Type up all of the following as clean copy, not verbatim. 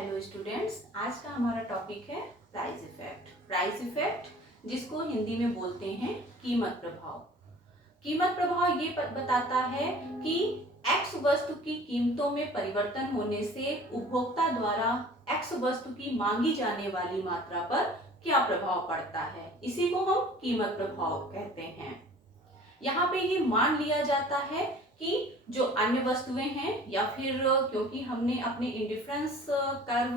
Hello students, आज का हमारा टॉपिक है प्राइस इफेक्ट। प्राइस इफेक्ट जिसको हिंदी में बोलते हैं कीमत प्रभाव। कीमत प्रभाव ये बताता है कि एक्स वस्तु की कीमतों में परिवर्तन होने से उपभोक्ता द्वारा एक्स वस्तु की मांगी जाने वाली मात्रा पर क्या प्रभाव पड़ता है। इसी को हम कीमत प्रभाव कहते हैं। यहाँ पे ये मान लिया जाता है कि जो अन्य वस्तुएं हैं या फिर क्योंकि हमने अपने इंडिफरेंस कर्व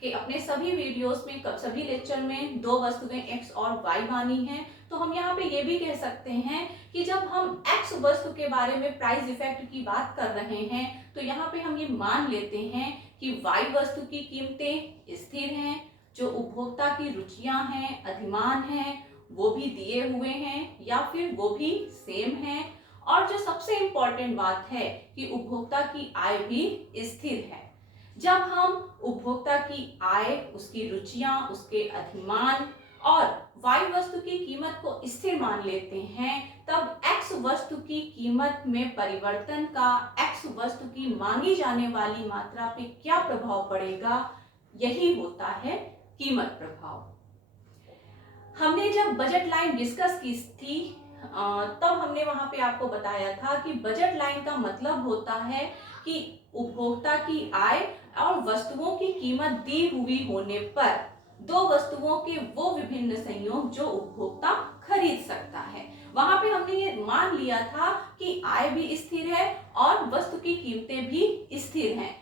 के अपने सभी वीडियोस में सभी लेक्चर में दो वस्तुएं x और y मानी हैं, तो हम यहाँ पे ये भी कह सकते हैं कि जब हम x वस्तु के बारे में प्राइस इफेक्ट की बात कर रहे हैं तो यहाँ पे हम ये मान लेते हैं कि y वस्तु की कीमतें स्थिर हैं, जो उपभोक्ता की रुचियां हैं, अधिमान हैं, वो भी दिए हुए हैं या फिर वो भी सेम हैं, और जो सबसे इम्पोर्टेंट बात है कि उपभोक्ता की आय भी स्थिर है। जब हम उपभोक्ता की आय, उसकी रुचियां, उसके अधिमान और y वस्तु की कीमत को स्थिर मान लेते हैं, तब x वस्तु की कीमत में परिवर्तन का x वस्तु की मांगी जाने वाली मात्रा पे क्या प्रभाव पड़ेगा, यही होता है कीमत प्रभाव। हमने जब बजट लाइन डिस्कस की थी तब हमने वहां पे आपको बताया था कि बजट लाइन का मतलब होता है कि उपभोक्ता की आय और वस्तुओं की कीमत दी हुई होने पर दो वस्तुओं के वो विभिन्न संयोग जो उपभोक्ता खरीद सकता है। वहां पे हमने ये मान लिया था कि आय भी स्थिर है और वस्तु की कीमतें भी स्थिर हैं।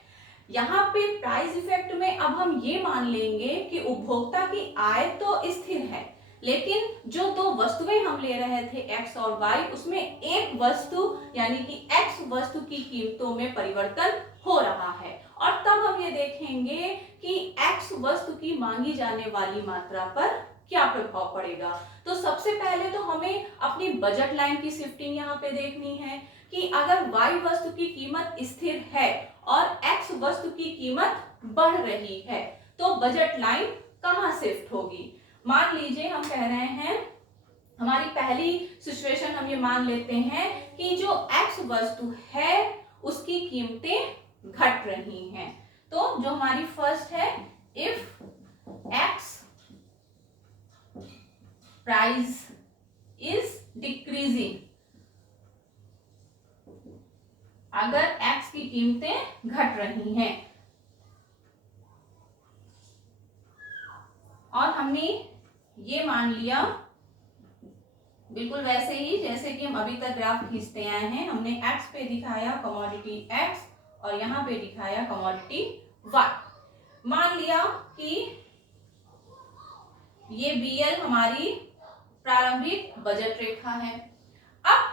यहाँ पे प्राइस इफेक्ट में अब हम ये मान लेंगे कि उपभोक्ता की आय तो स्थिर है, लेकिन जो दो वस्तुएं हम ले रहे थे x और y, उसमें एक वस्तु यानी कि x वस्तु की कीमतों में परिवर्तन हो रहा है, और तब हम ये देखेंगे कि x वस्तु की मांगी जाने वाली मात्रा पर क्या प्रभाव पड़ेगा। तो सबसे पहले तो हमें अपनी बजट लाइन की शिफ्टिंग यहाँ पे देखनी है कि अगर y वस्तु की कीमत स्थिर है और x वस्तु की कीमत बढ़ रही है तो बजट लाइन कहाँ शिफ्ट होगी। मान लीजिए हम कह रहे हैं, हमारी पहली सिचुएशन हम ये मान लेते हैं कि जो x वस्तु है उसकी कीमतें घट रही हैं। तो जो हमारी फर्स्ट है, if x price is decreasing, अगर x की कीमतें घट रही हैं और हमने ये मान लिया बिल्कुल वैसे ही जैसे कि हम अभी तक ग्राफ खींचते आए हैं। हमने x पे दिखाया कमोडिटी x और यहाँ पे दिखाया कमोडिटी y। मान लिया कि ये BL हमारी प्रारंभिक बजट रेखा है। अब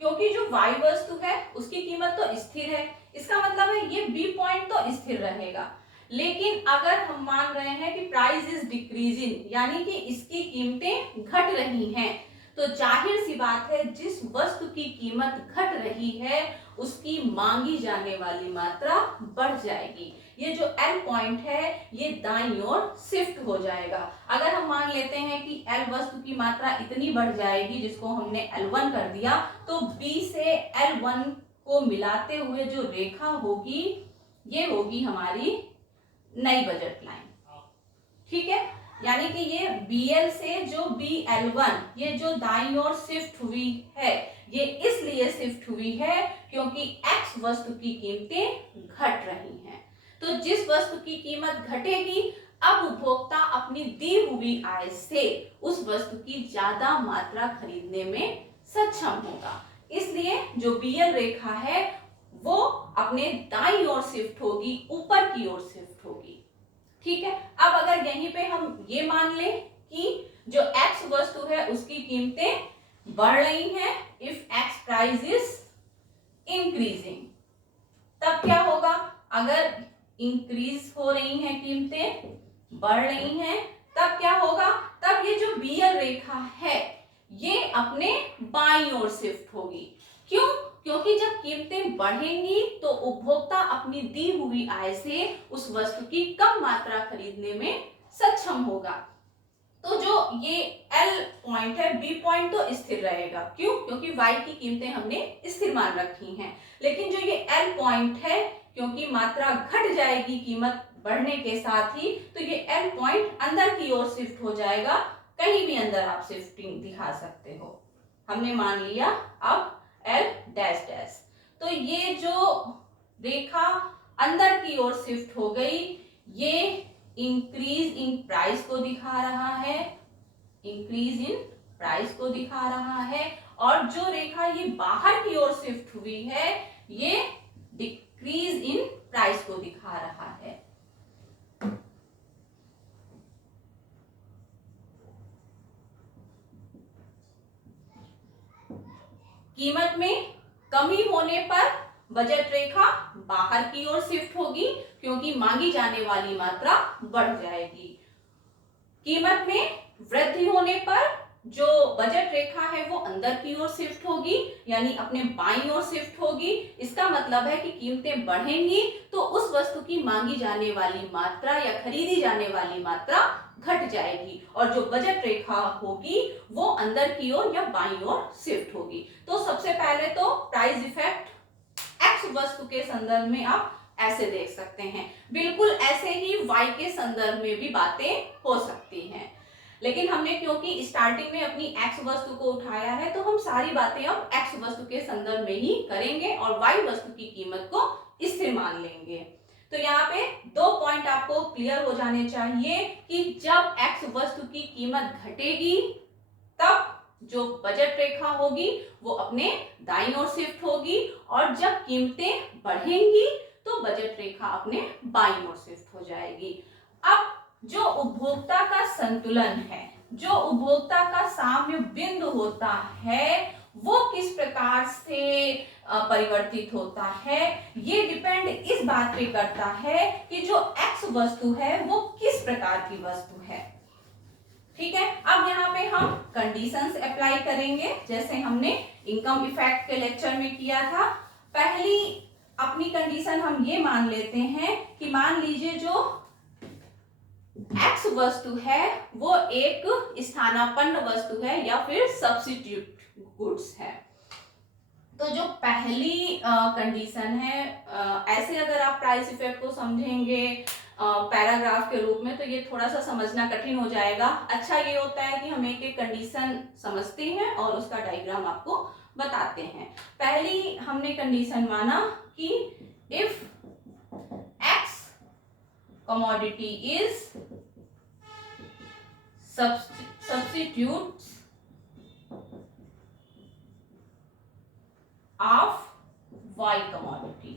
क्योंकि जो y वस्तु है उसकी कीमत तो स्थिर है, इसका मतलब है ये B पॉइंट तो स्थिर रहेगा, लेकिन अगर हम मान रहे हैं कि प्राइस इज डिक्रीजिंग यानी कि इसकी कीमतें घट रही हैं, तो जाहिर सी बात है जिस वस्तु की कीमत घट रही है उसकी मांगी जाने वाली मात्रा बढ़ जाएगी। ये जो L पॉइंट है ये दाईं ओर शिफ्ट हो जाएगा। अगर हम मान लेते हैं कि L वस्तु की मात्रा इतनी बढ़ जाएगी जिसको हमने L1 कर दिया, तो B से L1 को मिलाते हुए जो रेखा होगी ये होगी हमारी नई बजट लाइन। ठीक है, यानी कि ये BL से जो BL1 ये जो दाईं ओर शिफ्ट हुई है ये इसलिए शिफ्ट हुई है क्योंकि x वस्तु की कीमतें घट रही हैं। तो जिस वस्तु की कीमत घटेगी अब उपभोक्ता अपनी दी हुई आय से उस वस्तु की ज्यादा मात्रा खरीदने में सक्षम होगा, इसलिए जो BL रेखा है वो अपने दाईं ओर शिफ्ट होगी, ऊपर की ओर शिफ्ट होगी। ठीक है, अब अगर यहीं पे हम ये मान लें कि जो x वस्तु है उसकी कीमतें बढ़ रही हैं, if x price is increasing, तब क्या होगा। अगर इंक्रीज हो रही हैं, कीमतें बढ़ रही हैं, तब क्या होगा, तब ये जो BL रेखा है ये अपने बाईं ओर शिफ्ट होगी। क्यों? क्योंकि जब कीमतें बढ़ेंगी तो उपभोक्ता अपनी दी हुई आय से उस वस्तु की कम मात्रा खरीदने में सक्षम होगा। तो जो ये L पॉइंट है, B पॉइंट तो स्थिर रहेगा। क्यों? क्योंकि Y की कीमतें हमने स्थिर मान रखी हैं, लेकिन जो ये L पॉइंट है क्योंकि मात्रा घट जाएगी कीमत बढ़ने के साथ ही, तो ये एल पॉइंट अंदर की ओर शिफ्ट हो जाएगा। कहीं भी अंदर आप शिफ्टिंग दिखा सकते हो। हमने मान लिया अब एल डैश डैश। तो ये जो रेखा अंदर की ओर शिफ्ट हो गई, ये इंक्रीज इन प्राइस को दिखा रहा है, इंक्रीज इन प्राइस को दिखा रहा है। और जो रेखा ये बाहर की ओर शिफ्ट हुई है, ये डिक्रीज इन प्राइस को दिखा रहा है। कीमत में कमी होने पर बजट रेखा बाहर की ओर शिफ्ट होगी, क्योंकि मांगी जाने वाली मात्रा बढ़ जाएगी। कीमत में वृद्धि होने पर जो बजट रेखा है वो अंदर की ओर शिफ्ट होगी, यानी अपने बाईं ओर शिफ्ट होगी। इसका मतलब है कि कीमतें बढ़ेंगी तो उस वस्तु की मांगी जाने वाली मात्रा या खरीदी जाने वाली मात्रा घट जाएगी, और जो बजट रेखा होगी वो अंदर की ओर या बाईं ओर शिफ्ट होगी। तो सबसे पहले तो प्राइस इफेक्ट एक्स वस्तु के संदर्भ में आप ऐसे देख सकते हैं। बिल्कुल ऐसे ही वाई के संदर्भ में भी बातें हो सकती हैं, लेकिन हमने क्योंकि स्टार्टिंग में अपनी एक्स वस्तु को उठाया है, तो हम सारी बातें अब एक्स वस्तु के संदर्भ में ही करेंगे और वाई वस्तु की कीमत को स्थिर मान लेंगे। तो यहाँ पे 2 पॉइंट आपको क्लियर हो जाने चाहिए कि जब एक्स वस्तु की कीमत घटेगी तब जो बजट रेखा होगी वो अपने दाईं ओर शिफ्ट होगी, और जब कीमतें बढ़ेंगी तो बजट रेखा अपने बाईं ओर शिफ्ट हो जाएगी। अब जो उपभोक्ता का संतुलन है, जो उपभोक्ता का साम्य बिंदु होता है, वो किस प्रकार से परिवर्तित होता है, ये डिपेंड इस बात पे करता है कि जो एक्स वस्तु है वो किस प्रकार की वस्तु है। ठीक है, अब यहाँ पे हम कंडीशंस अप्लाई करेंगे, जैसे हमने इनकम इफेक्ट के लेक्चर में किया था। पहली अपनी कंडीशन हम ये मान लेते हैं कि मान लीजिए जो एक्स वस्तु है वो एक स्थानापन्न वस्तु है या फिर सब्स्टिट्यूट गुड्स है। तो जो पहली कंडीशन है, ऐसे अगर आप प्राइस इफेक्ट को समझेंगे पैराग्राफ के रूप में तो ये थोड़ा सा समझना कठिन हो जाएगा। अच्छा ये होता है कि हम एक एक कंडीशन समझते हैं और उसका डायग्राम आपको बताते हैं। पहली हमने कंडीशन माना कि if x commodity is substitutes of y commodity,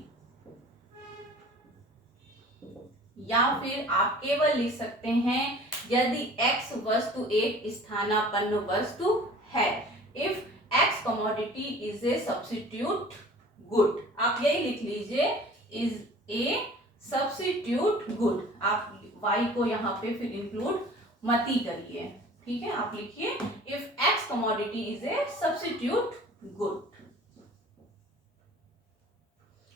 या फिर आप केवल लिख सकते हैं यदि x वस्तु एक स्थानापन्न वस्तु है, if x commodity is a substitute good, आप यही लिख लीजिए, इज ए सब्स्टिट्यूट गुड। आप y को यहाँ पे फिर इंक्लूड मती करिए, ठीक है, आप लिखिए if x commodity is a substitute good,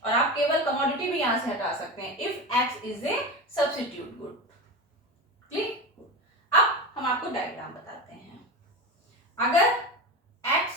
और आप केवल कमोडिटी भी यहां से हटा सकते हैं, if x is A substitute good. Click. अब हम आपको डायग्राम बताते हैं। अगर x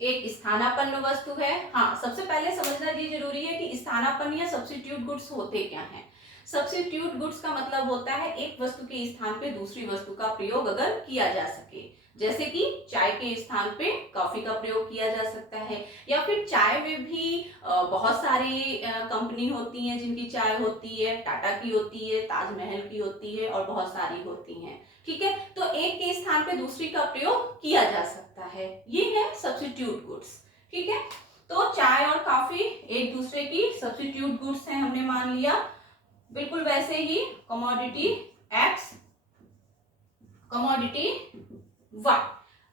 एक स्थानापन्न वस्तु है, हाँ सबसे पहले समझना ये जरूरी है कि स्थानापन्न या सब्स्टिट्यूट गुड्स होते क्या हैं। सब्स्टिट्यूट गुड्स का मतलब होता है एक वस्तु के स्थान पे दूसरी वस्तु का प्रयोग अगर किया जा सके, जैसे कि चाय के स्थान पे कॉफी का प्रयोग किया जा सकता है, या फिर चाय में भी बहुत सारी कंपनी होती हैं जिनकी चाय होती है, टाटा की होती है, ताजमहल की होती है और बहुत सारी होती हैं। ठीक है, तो एक के स्थान पे दूसरी का प्रयोग किया जा सकता है, ये है सब्स्टिट्यूट गुड्स। ठीक है, तो चाय और कॉफी एक दूसरे की सब्स्टिट्यूट गुड्स हैं, हमने मान लिया। बिल्कुल वैसे ही कमोडिटी एक्स, कमोडिटी वाई।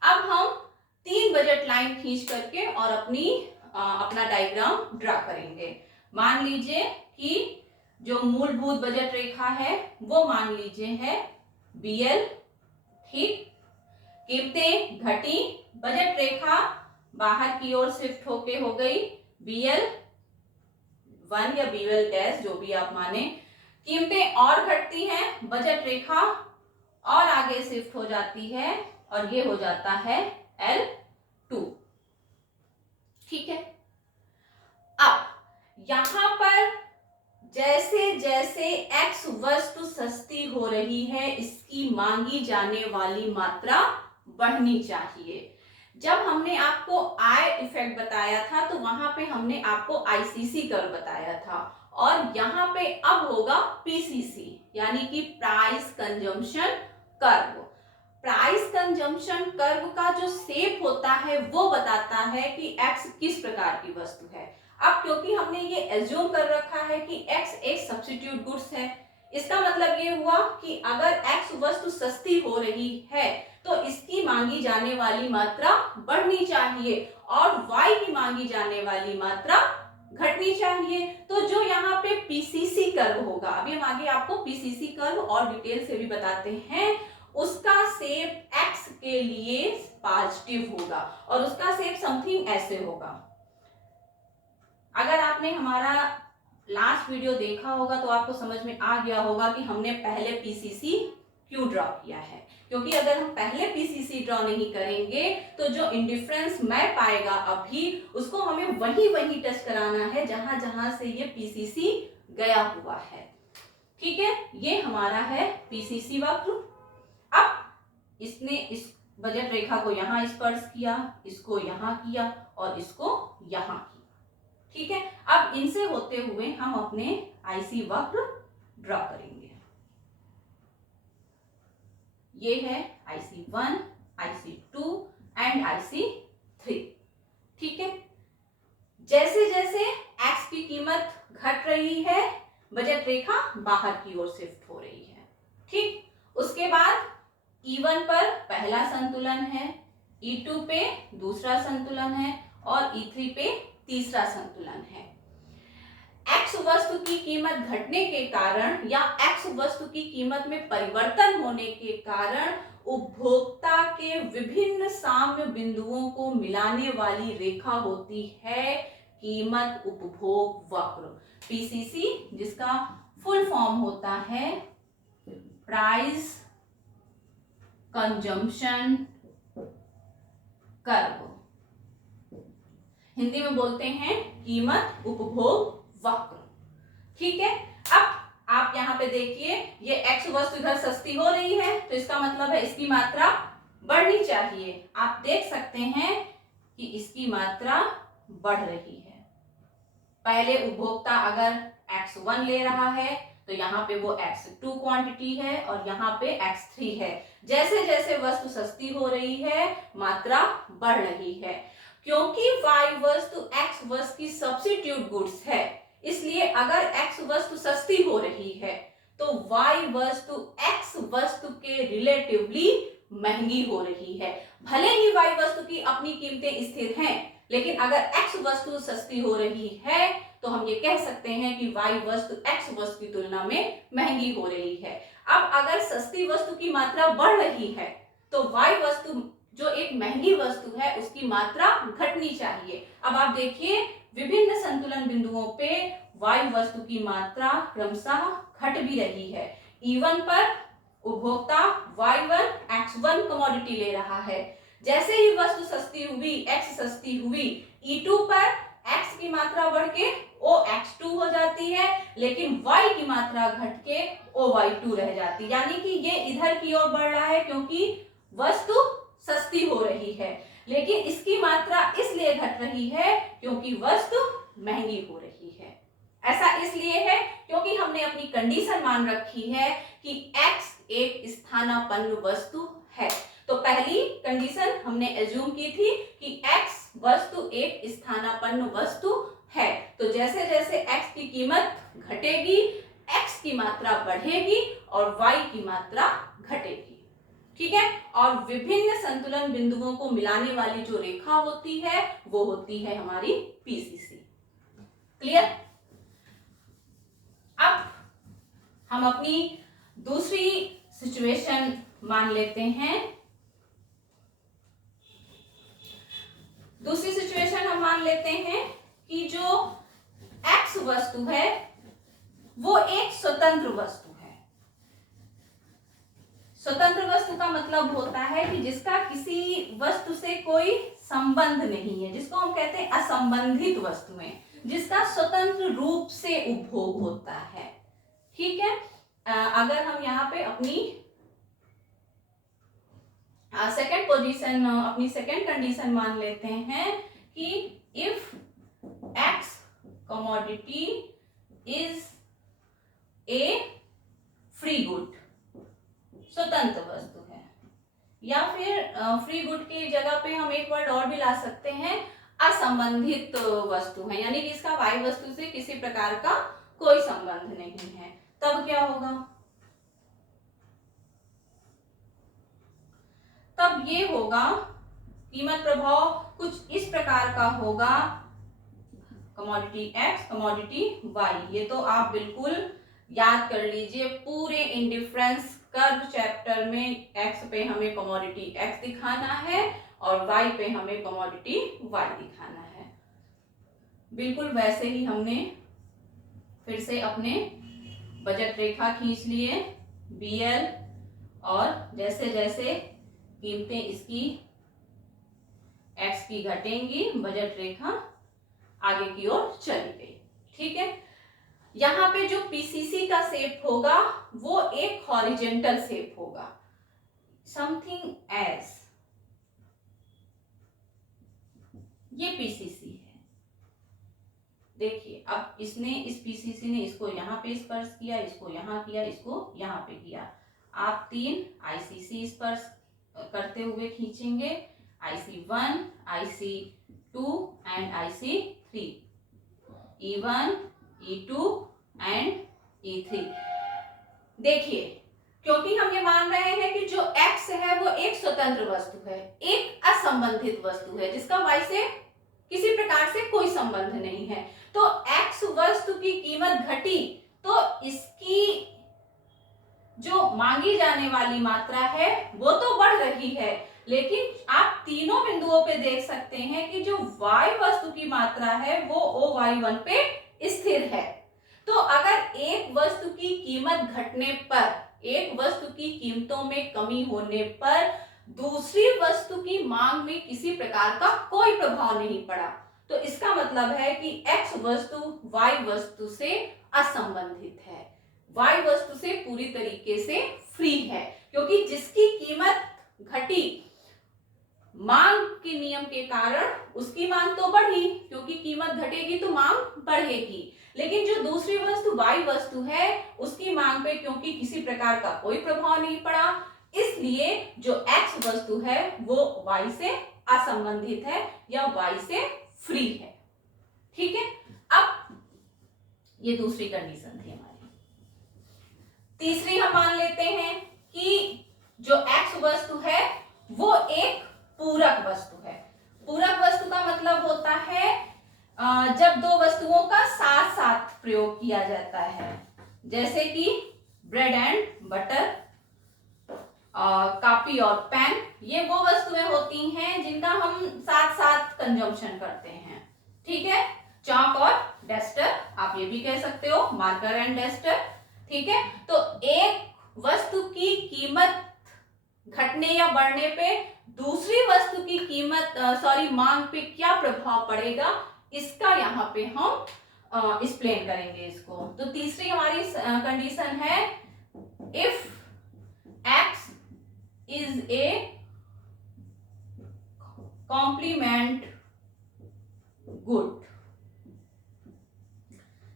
अब हम 3 बजट लाइन खींच करके और अपना डायग्राम ड्रा करेंगे। मान लीजिए कि जो मूलभूत बजट रेखा है वो मान लीजिए है BL, ठीक, कीमतें घटी, बजट रेखा बाहर की ओर शिफ्ट होके हो गई BL1 या BL डैश जो भी आप माने, कीमतें और घटती हैं, बजट रेखा और आगे शिफ्ट हो जाती है और ये हो जाता है L2। ठीक है, अब यहां पर जैसे जैसे x वस्तु सस्ती हो रही है, इसकी मांगी जाने वाली मात्रा बढ़नी चाहिए। जब हमने आपको आई इफेक्ट बताया था तो वहां पे हमने आपको आईसीसी कर्व बताया था, और यहाँ पे अब होगा पीसीसी यानी कि price consumption curve. Price consumption curve का जो शेप होता है वो बताता है कि x किस प्रकार की वस्तु है। अब क्योंकि हमने ये एज्यूम कर रखा है कि x एक सब्स्टिट्यूट गुड्स है, इसका मतलब ये हुआ कि अगर x वस्तु सस्ती हो रही है तो इसकी मांगी जाने वाली मात्रा बढ़नी चाहिए और y की मांगी जाने वाली मात्रा घटनी चाहिए। तो जो यहाँ पे पीसीसी कर्व होगा, अभी हम आगे आपको पीसीसी कर्व और डिटेल से भी बताते हैं, उसका शेप x के लिए पॉजिटिव होगा और उसका शेप समथिंग ऐसे होगा। अगर आपने हमारा लास्ट वीडियो देखा होगा तो आपको समझ में आ गया होगा कि हमने पहले पीसीसी क्यों ड्रॉ किया है, क्योंकि अगर हम पहले पीसीसी ड्रॉ नहीं करेंगे तो जो इंडिफरेंस मैप आएगा अभी उसको हमें वही टच कराना है जहां जहां से ये पीसीसी गया हुआ है। ठीक है, ये हमारा है पीसीसी वक्र। अब इसने इस बजट रेखा को यहां स्पर्श किया, इसको यहां किया और इसको यहां किया। ठीक है, अब इनसे होते हुए हम अपने आईसी वक्र ड्रॉ करेंगे। ये है IC1, IC2 एंड IC3। ठीक है, जैसे जैसे x की कीमत घट रही है बजट रेखा बाहर की ओर शिफ्ट हो रही है। ठीक, उसके बाद E1 पर पहला संतुलन है, E2 पे दूसरा संतुलन है और E3 पे तीसरा संतुलन है। x वस्तु की कीमत घटने के कारण या x वस्तु की कीमत में परिवर्तन होने के कारण उपभोक्ता के विभिन्न साम्य बिंदुओं को मिलाने वाली रेखा होती है कीमत उपभोग वक्र, पीसीसी, जिसका फुल फॉर्म होता है प्राइस कंजम्पशन कर्व, हिंदी में बोलते हैं कीमत उपभोग वक्र। ठीक है, अब आप यहाँ पे देखिए ये x वस्तु इधर सस्ती हो रही है तो इसका मतलब है इसकी मात्रा बढ़नी चाहिए। आप देख सकते हैं कि इसकी मात्रा बढ़ रही है। पहले उपभोक्ता अगर x1 ले रहा है तो यहाँ पे वो x2 क्वांटिटी है और यहाँ पे x3 है। जैसे जैसे वस्तु सस्ती हो रही है मात्रा बढ़ रही है। क्योंकि y वस्तु x वस्तु की सब्स्टिट्यूट गुड्स है, इसलिए अगर x वस्तु सस्ती हो रही है तो y वस्तु x वस्तु के रिलेटिवली महंगी हो रही है। भले ही y वस्तु की अपनी कीमतें स्थिर हैं, लेकिन अगर x वस्तु सस्ती हो रही है तो हम ये कह सकते हैं कि y वस्तु x वस्तु की तुलना में महंगी हो रही है। अब अगर सस्ती वस्तु की मात्रा बढ़ रही है तो y वस्तु जो एक महंगी वस्तु है उसकी मात्रा घटनी चाहिए। अब आप देखिए विभिन्न संतुलन बिंदुओं पे y वस्तु की मात्रा क्रमशः घट भी रही है। E1 पर उपभोक्ता Y1 X1 कमोडिटी ले रहा है। जैसे ही वस्तु सस्ती हुई, X सस्ती हुई, E2 पर X की मात्रा बढ़ के OX2 हो जाती है, लेकिन Y की मात्रा घट के OY2 रह जाती है। यानी कि ये इधर की ओर बढ़ रहा है क्योंकि वस्तु सस्ती हो रही है, लेकिन इसकी मात्रा इसलिए घट रही है क्योंकि वस्तु महंगी हो रही है। ऐसा इसलिए है क्योंकि हमने अपनी कंडीशन मान रखी है कि x एक स्थानापन्न वस्तु है। तो पहली कंडीशन हमने एज्यूम की थी कि x वस्तु एक स्थानापन्न वस्तु है। तो जैसे जैसे x की कीमत घटेगी x की मात्रा बढ़ेगी और y की मात्रा घटेगी। ठीक है, और विभिन्न संतुलन बिंदुओं को मिलाने वाली जो रेखा होती है वो होती है हमारी पीसीसी। क्लियर? अब हम अपनी दूसरी सिचुएशन मान लेते हैं। दूसरी सिचुएशन हम मान लेते हैं कि जो x वस्तु है वो एक स्वतंत्र वस्तु है। स्वतंत्र वस्तु का मतलब होता है कि जिसका किसी वस्तु से कोई संबंध नहीं है, जिसको हम कहते हैं असंबंधित वस्तुएं। जिसका स्वतंत्र रूप से उपभोग होता है। ठीक है, अगर हम यहाँ पे अपनी सेकंड पोजीशन, अपनी सेकंड कंडीशन मान लेते हैं कि if x commodity is a free good, स्वतंत्र वस्तु है, या फिर फ्री गुड की जगह पे हम एक वर्ड और भी ला सकते हैं, असंबंधित वस्तु है, यानी कि इसका वाई वस्तु से किसी प्रकार का कोई संबंध नहीं है, तब क्या होगा? तब ये होगा, कीमत प्रभाव कुछ इस प्रकार का होगा, कमोडिटी एक्स कमोडिटी वाई। ये तो आप बिल्कुल याद कर लीजिए, पूरे इंडिफरेंस कर्व चैप्टर में एक्स पे हमें कमोडिटी एक्स दिखाना है और वाई पे हमें कमोडिटी वाई दिखाना है। बिल्कुल वैसे ही हमने फिर से अपने बजट रेखा खींच लिए BL, और जैसे जैसे कीमतें इसकी एक्स की घटेंगी, बजट रेखा आगे की ओर चली गई। ठीक है, यहाँ पे जो PCC का शेप होगा वो एक हॉरिजेंटल शेप होगा, समथिंग एज, ये PCC है। देखिए अब इसने, इस PCC ने इसको यहाँ पे स्पर्श किया, इसको यहाँ किया, इसको यहाँ पे किया। आप 3 ICC स्पर्श करते हुए खींचेंगे, IC1, IC2 and IC3, E1, E2 and E3। देखिए, क्योंकि हम ये मान रहे हैं कि जो X है वो एक स्वतंत्र वस्तु है, एक असंबंधित वस्तु है, जिसका Y से किसी प्रकार से कोई संबंध नहीं है, तो X वस्तु की कीमत घटी तो इसकी जो मांगी जाने वाली मात्रा है वो तो बढ़ रही है, लेकिन आप तीनों बिंदुओं पे देख सकते हैं कि जो Y वस्तु की मात्रा है वो OY1 पे स्थिर है। तो अगर एक वस्तु की कीमत घटने पर, एक वस्तु की कीमतों में कमी होने पर दूसरी वस्तु की मांग में किसी प्रकार का कोई प्रभाव नहीं पड़ा, तो इसका मतलब है कि X वस्तु Y वस्तु से असंबंधित है, Y वस्तु से पूरी तरीके से फ्री है, क्योंकि जिसकी कीमत घटी मांग के नियम के कारण उसकी मांग तो बढ़ी, क्योंकि कीमत घटेगी तो मांग बढ़ेगी, लेकिन जो दूसरी वस्तु Y वस्तु है उसकी मांग पे क्योंकि किसी प्रकार का कोई प्रभाव नहीं पड़ा, इसलिए जो X वस्तु है वो Y से असंबंधित है या Y से फ्री है। ठीक है, अब ये दूसरी कंडीशन थी हमारी। तीसरी हम मान लेते हैं कि जो X वस्तु है वो एक पूरक वस्तु है। पूरक वस्तु का मतलब होता है जब दो वस्तुओं का साथ साथ प्रयोग किया जाता है, जैसे कि ब्रेड एंड बटर, कॉपी और पेन, ये वो वस्तुएं होती हैं जिनका हम साथ साथ कंजम्पशन करते हैं। ठीक है, चॉक और डस्टर, आप ये भी कह सकते हो मार्कर एंड डस्टर। ठीक है, तो एक वस्तु की कीमत घटने या बढ़ने पे दूसरी वस्तु की कीमत मांग पे क्या प्रभाव पड़ेगा, इसका यहाँ पे हम एक्सप्लेन करेंगे इसको। तो तीसरी हमारी कंडीशन है, if X is a complement good,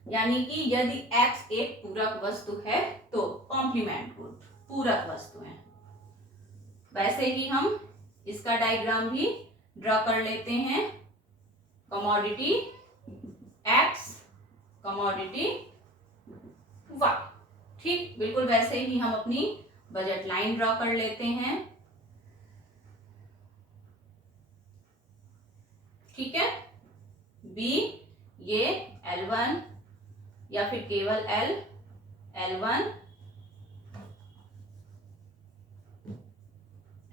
यानी कि यदि X एक पूरक वस्तु है तो कॉम्प्लीमेंट गुड पूरक वस्तु है। वैसे ही हम इसका डायग्राम भी ड्रॉ कर लेते हैं, कमोडिटी X कमोडिटी Y। ठीक, बिल्कुल वैसे ही हम अपनी बजट लाइन ड्रॉ कर लेते हैं। ठीक है, B ये L1 या फिर केवल L1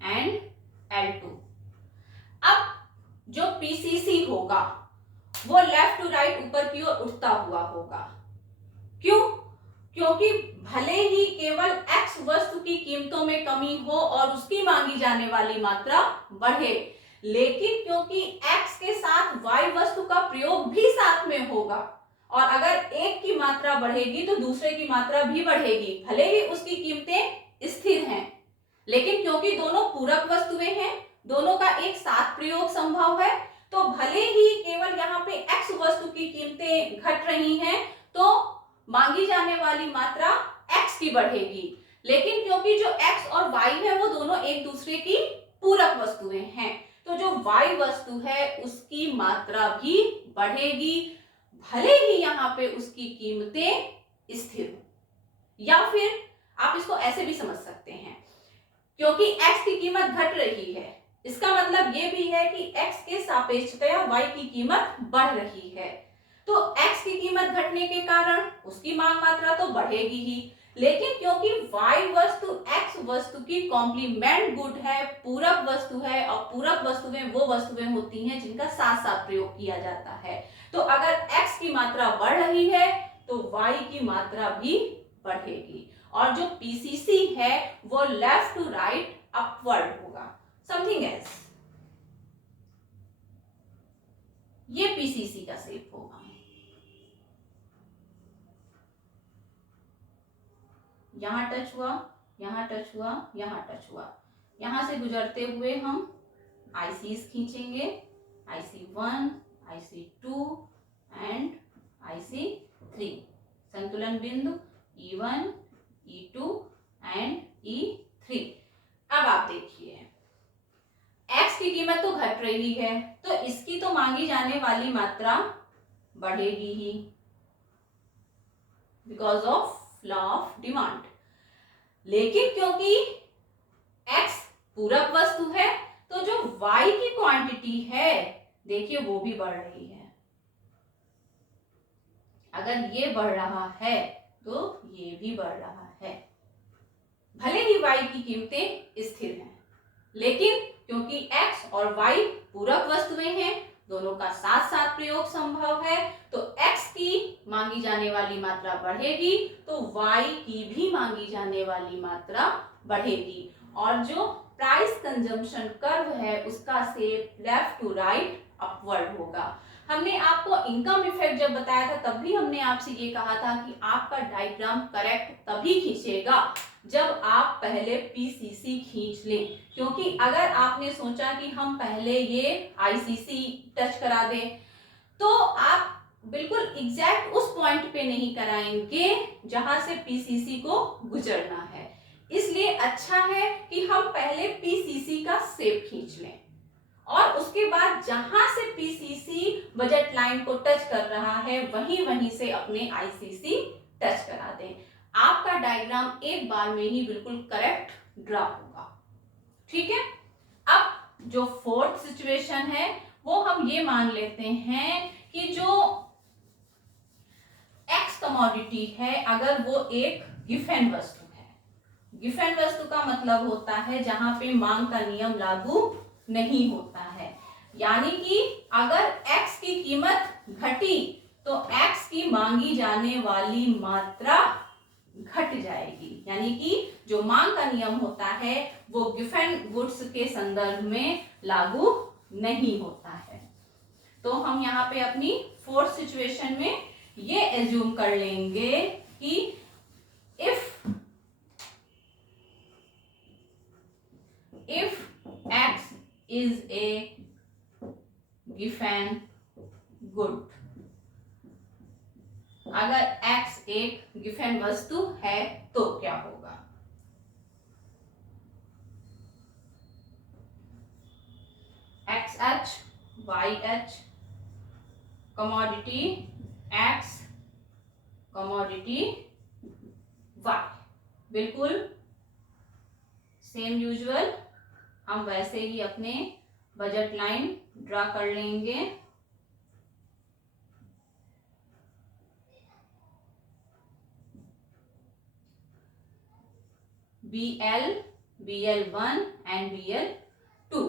एंड L2। अब जो PCC होगा वो लेफ्ट टू राइट ऊपर की ओर उठता हुआ होगा। क्यों? क्योंकि भले ही केवल X वस्तु की कीमतों में कमी हो और उसकी मांगी जाने वाली मात्रा बढ़े, लेकिन क्योंकि x के साथ y वस्तु का प्रयोग भी साथ में होगा और अगर एक की मात्रा बढ़ेगी तो दूसरे की मात्रा भी बढ़ेगी, भले ही उसकी कीमतें स्थिर हैं, लेकिन क्योंकि दोनों पूरक वस्तुएं हैं, दोनों का एक साथ प्रयोग संभव है, तो भले ही केवल यहाँ पे x वस्तु की कीमतें घट रही हैं तो मांगी जाने वाली मात्रा x की बढ़ेगी, लेकिन क्योंकि जो x और y है वो दोनों एक दूसरे की पूरक वस्तुएं हैं, तो जो y वस्तु है उसकी मात्रा भी बढ़ेगी, भले ही यहाँ पे उसकी कीमतें स्थिर हो। या फिर आप इसको ऐसे भी समझ सकते हैं, क्योंकि x की कीमत घट रही है, इसका मतलब ये भी है कि x के सापेक्षतया y की कीमत बढ़ रही है, तो x की कीमत घटने के कारण उसकी मांग मात्रा तो बढ़ेगी ही, लेकिन क्योंकि y वस्तु x वस्तु की कॉम्प्लीमेंट गुड है, पूरक वस्तु है, और पूरक वस्तुएं वो वस्तुएं होती हैं जिनका साथ साथ प्रयोग किया जाता है, तो अगर x की मात्रा बढ़ रही है तो y की मात्रा भी बढ़ेगी, और जो PCC है वो लेफ्ट टू राइट अपवर्ड होगा, समथिंग एल्स। ये PCC का शेप होगा। यहां टच हुआ, यहां टच हुआ, यहां टच हुआ, यहां से गुजरते हुए हम ICs खींचेंगे, IC1, IC2 एंड IC3, संतुलन बिंदु E1, E2 एंड E3। अब आप देखिए x की कीमत तो घट रही है, तो इसकी तो मांगी जाने वाली मात्रा बढ़ेगी ही, because of law of demand, लेकिन क्योंकि x पूरक वस्तु है तो जो y की क्वांटिटी है देखिए वो भी बढ़ रही है, अगर ये बढ़ रहा है तो ये भी बढ़ रहा है, भले ही y की कीमतें स्थिर हैं, लेकिन क्योंकि x और y पूरक वस्तुएं हैं, दोनों का साथ साथ प्रयोग संभव है, तो x की मांगी जाने वाली मात्रा बढ़ेगी तो y की भी मांगी जाने वाली मात्रा बढ़ेगी, और जो प्राइस कंजम्पशन कर्व है उसका shape left to right upward होगा। हमने आपको इनकम इफेक्ट जब बताया था तब भी हमने आपसे ये कहा था कि आपका डायग्राम करेक्ट तभी खींचेगा जब आप पहले PCC खींच लें, क्योंकि अगर आपने सोचा कि हम पहले ये ICC टच करा दें तो आप बिल्कुल एग्जैक्ट उस पॉइंट पे नहीं कराएंगे जहां से PCC को गुजरना है, इसलिए अच्छा है कि हम पहले PCC का शेप खींच लें और उसके बाद जहां से PCC बजट लाइन को टच कर रहा है वहीं से अपने ICC टच करा दें, आपका डायग्राम एक बार में ही बिल्कुल करेक्ट ड्रा होगा। ठीक है, अब जो फोर्थ सिचुएशन है वो हम ये मान लेते हैं कि जो X कमोडिटी है अगर वो एक गिफन वस्तु है, गिफन वस्तु का मतलब होता है जहां पे मांग का नियम लागू नहीं होता है, यानी कि अगर x की कीमत घटी तो x की मांगी जाने वाली मात्रा घट जाएगी, यानी कि जो मांग का नियम होता है वो गिफन गुड्स के संदर्भ में लागू नहीं होता है। तो हम यहाँ पे अपनी फोर्थ सिचुएशन में ये एज्यूम कर लेंगे कि if x is a given good, अगर x एक गिफन वस्तु है तो क्या होगा, XH YH commodity X commodity Y, बिल्कुल सेम यूजुअल हम वैसे ही अपने बजट लाइन ड्रा कर लेंगे। BL, BL1 एंड BL2,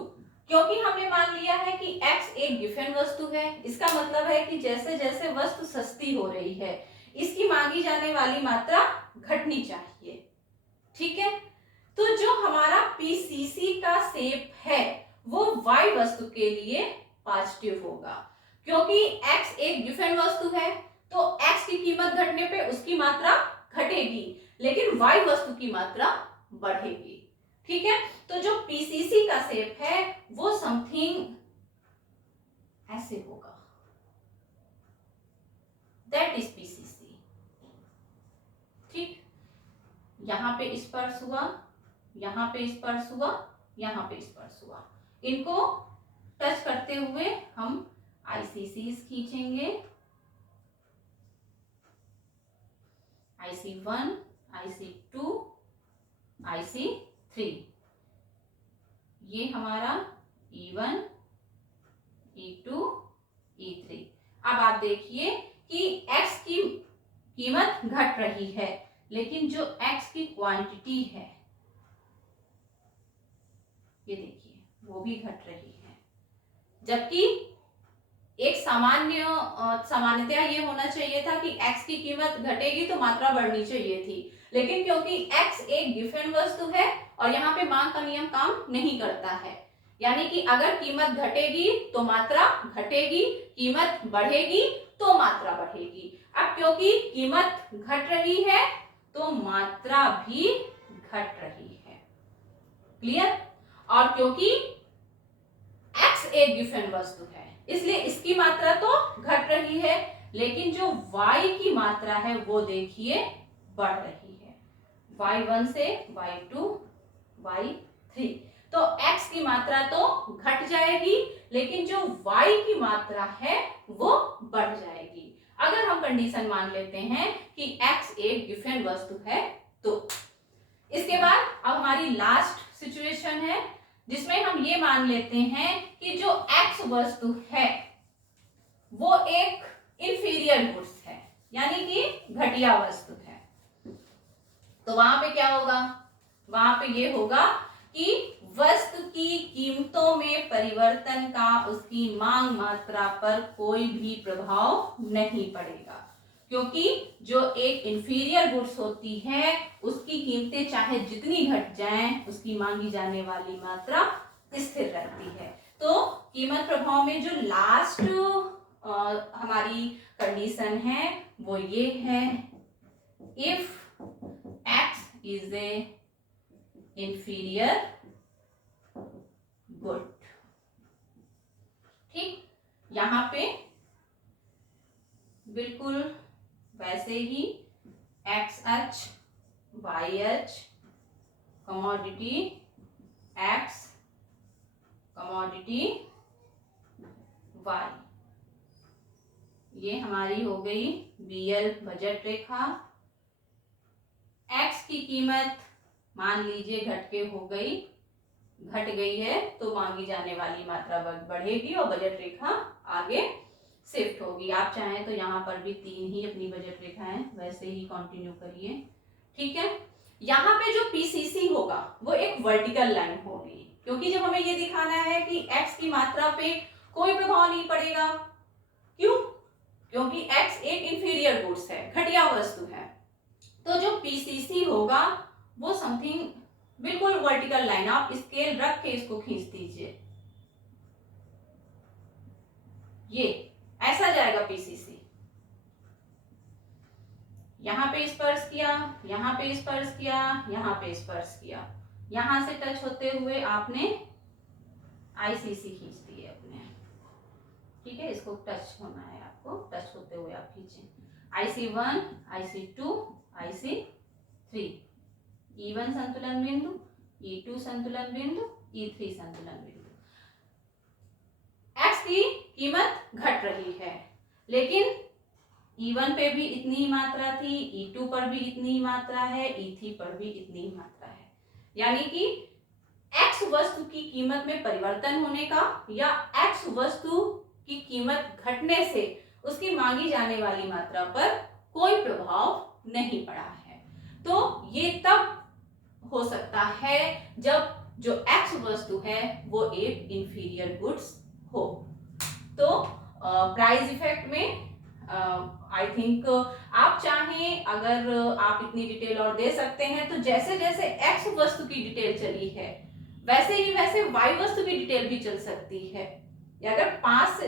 क्योंकि हमने मान लिया है कि X एक गिफन वस्तु है, इसका मतलब है कि जैसे जैसे वस्तु सस्ती हो रही है इसकी मांगी जाने वाली मात्रा घटनी चाहिए। ठीक है, तो जो हमारा PCC का शेप है वो y वस्तु के लिए पॉजिटिव होगा, क्योंकि x एक गिवन वस्तु है तो x की कीमत घटने पे उसकी मात्रा घटेगी, लेकिन y वस्तु की मात्रा बढ़ेगी। ठीक है, तो जो पीसीसी का शेप है वो समथिंग ऐसे होगा, दैट इज पीसीसी। ठीक, यहां पे स्पर्श हुआ, यहां पे स्पर्श हुआ, यहां पे स्पर्श हुआ, इनको टच करते हुए हम आईसीसीज खींचेंगे, IC1, IC2, IC3, ये हमारा E1, E2, E3। अब आप देखिए कि x की कीमत घट रही है, लेकिन जो x की क्वांटिटी है ये देखिए वो भी घट रही है, जबकि एक सामान्यतया ये होना चाहिए था कि x की कीमत घटेगी तो मात्रा बढ़नी चाहिए थी, लेकिन क्योंकि x एक गिवन वस्तु है और यहाँ पे मांग का नियम काम नहीं करता है, यानी कि अगर कीमत घटेगी तो मात्रा घटेगी, कीमत बढ़ेगी तो मात्रा बढ़ेगी। अब क्योंकि कीमत घट रही है तो मात्रा भी घट रही है, क्लियर। और क्योंकि x एक गिवन वस्तु है इसलिए इसकी मात्रा तो घट रही है, लेकिन जो y की मात्रा है वो देखिए बढ़ रही है, y1 से y2, y3। तो x की मात्रा तो घट जाएगी, लेकिन जो y की मात्रा है वो बढ़ जाएगी। अगर हम कंडीशन मान लेते हैं कि x एक गिवन वस्तु है तो इसके बाद अब हमारी लास्ट सिचुएशन है जिसमें हम ये मान लेते हैं कि जो x वस्तु है वो एक इंफीरियर गुड्स है, यानी कि घटिया वस्तु है। तो वहां पे क्या होगा, वहां पे ये होगा कि वस्तु की कीमतों में परिवर्तन का उसकी मांग मात्रा पर कोई भी प्रभाव नहीं पड़ेगा, क्योंकि जो एक इंफीरियर गुड्स होती है उसकी कीमतें चाहे जितनी घट जाएं उसकी मांगी जाने वाली मात्रा स्थिर रहती है। तो कीमत प्रभाव में जो लास्ट हमारी कंडीशन है वो ये है, if x is A inferior good. ठीक, यहां पे बिल्कुल वैसे ही XH, YH, commodity X, commodity Y, ये हमारी हो गई BL बजट रेखा। X की कीमत मान लीजिए घट गई है तो मांगी जाने वाली मात्रा बढ़ेगी और बजट रेखा आगे शिफ्ट होगी। आप चाहें तो यहाँ पर भी 3 ही अपनी बजट रेखाएं वैसे ही कंटिन्यू करिए। ठीक है, यहाँ पे जो पीसीसी होगा वो एक वर्टिकल लाइन होगी, क्योंकि जब हमें ये दिखाना है कि x की मात्रा पे कोई प्रभाव नहीं पड़ेगा। क्यों? क्योंकि x एक इंफीरियर गुड्स है, घटिया वस्तु है। तो जो पीसीसी होगा वो समथिंग बिल्कुल वर्टिकल लाइन, आप स्केल रख के इसको खींच दीजिए, ये ऐसा जाएगा पीसीसी। यहां पे स्पर्श किया, यहां पे स्पर्श किया, यहां पे स्पर्श किया, यहां से टच होते हुए आपने आईसीसी खींच दिए अपने। ठीक है, इसको टच होना है, आपको टच होते हुए आप खींचें। IC1, IC2, IC3, E1 संतुलन बिंदु, E2 संतुलन बिंदु, E3 संतुलन बिंदु। x की कीमत घट रही है, लेकिन E1 पे भी इतनी ही मात्रा थी, E2 पर भी इतनी ही मात्रा है, E3 पर भी इतनी ही मात्रा है, यानी कि x वस्तु की कीमत में परिवर्तन होने का या x वस्तु की कीमत घटने से उसकी मांगी जाने वाली मात्रा पर कोई प्रभाव नहीं पड़ा है। तो ये तब हो सकता है जब जो x वस्तु है वो एक इंफीरियर गुड्स हो। तो प्राइस इफेक्ट में आई थिंक आप चाहें अगर आप इतनी डिटेल और दे सकते हैं तो जैसे जैसे x वस्तु की डिटेल चली है वैसे ही वैसे y वस्तु की डिटेल भी चल सकती है। या अगर 5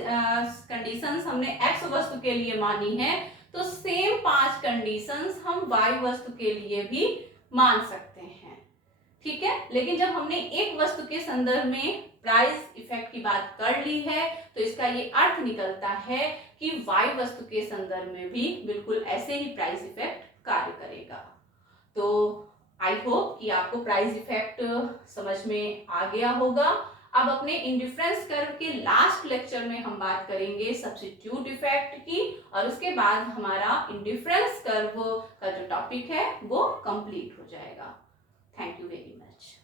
कंडीशंस हमने x वस्तु के लिए मानी है तो सेम 5 कंडीशंस हम y वस्तु के लिए भी मान सकते हैं। ठीक है, लेकिन जब हमने एक वस्तु के संदर्भ में प्राइस इफेक्ट की बात कर ली है तो इसका ये अर्थ निकलता है कि y वस्तु के संदर्भ में भी बिल्कुल ऐसे ही प्राइस इफेक्ट कार्य करेगा। तो आई होप कि आपको प्राइस इफेक्ट समझ में आ गया होगा। अब अपने इंडिफरेंस कर्व के लास्ट लेक्चर में हम बात करेंगे सब्स्टिट्यूट इफेक्ट की, और उसके बाद हमारा इंडिफरेंस कर्व का जो टॉपिक है वो कंप्लीट हो जाएगा। Thank you very much.